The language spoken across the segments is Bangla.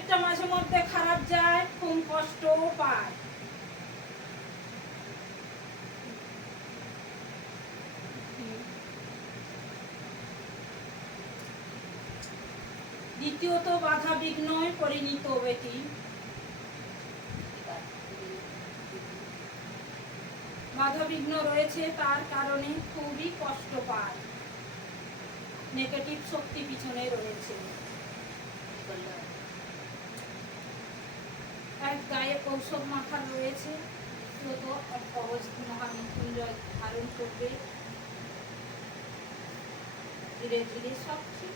শরীরটা মাঝে মধ্যে খারাপ যায়, খুব কষ্টও পায়। দ্বিতীয়ত বাধা বিঘ্নয় পরিণীত বেটি। বাধা বিঘ্ন রয়েছে, তার কারণে খুবই কষ্ট পায়, নেগেটিভ শক্তি পিছনে রয়েছে। এক গায়ে কৌশল মাথা রয়েছে, দ্বিতীয়ত এক কবচ মহামৃত্যুঞ্জয় ধারণ করবে, ধীরে ধীরে সব ঠিক।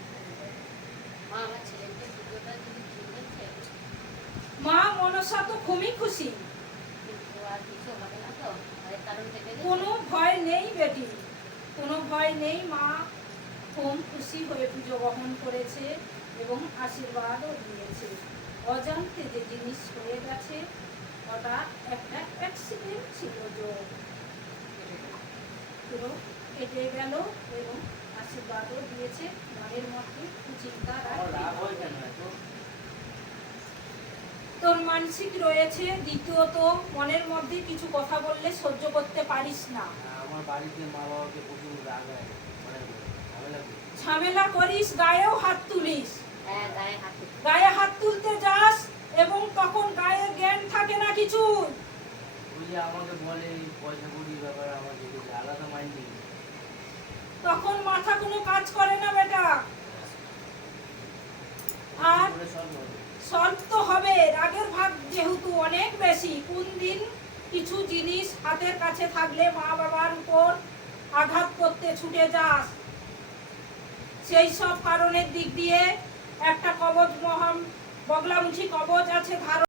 মা মনসা তো খুবই খুশি, কোনো ভয় নেই বেটি, কোনো ভয় নেই। মা খুব খুশি হয়ে পুজো গ্রহণ করেছে এবং আশীর্বাদও দিয়েছে। অজান্তে যে জিনিস হয়ে গেছে ওটা একটা অ্যাক্সিডেন্ট ছিল, পুরো কেটে গেল এবং আশীর্বাদও দিয়েছে। মনের মধ্যে চিন্তা তোর মানসিক রয়েছে। দ্বিতীয়ত মনের মধ্যে কিছু কথা বললে সহ্য করতে পারিস না, আমার বাড়িতে মা বাবাকে প্রচুর রাগ হয়, ঝামেলা করিস, গায়েও হাত তুলিস, গায়ে হাত তুলতে যাস এবং তখন গায়ে জ্ঞান থাকে না কিছু। আমাকে বলে পয়সা কড়ির ব্যাপারে আমাকে আলাদা মাইন্ড, তখন মাথা কোনো কাজ করে না বেটা। আর সলভ তো হবে, রাগের ভাগ যেহেতু অনেক বেশি। কোন দিন কিছু জিনিস হাতের কাছে থাকলে মা বাবার উপর আঘাত করতে ছুটে যাস, সেই সব কারণের দিক দিয়ে একটা কবচ বগলামুখী কবচ আছে ধারণ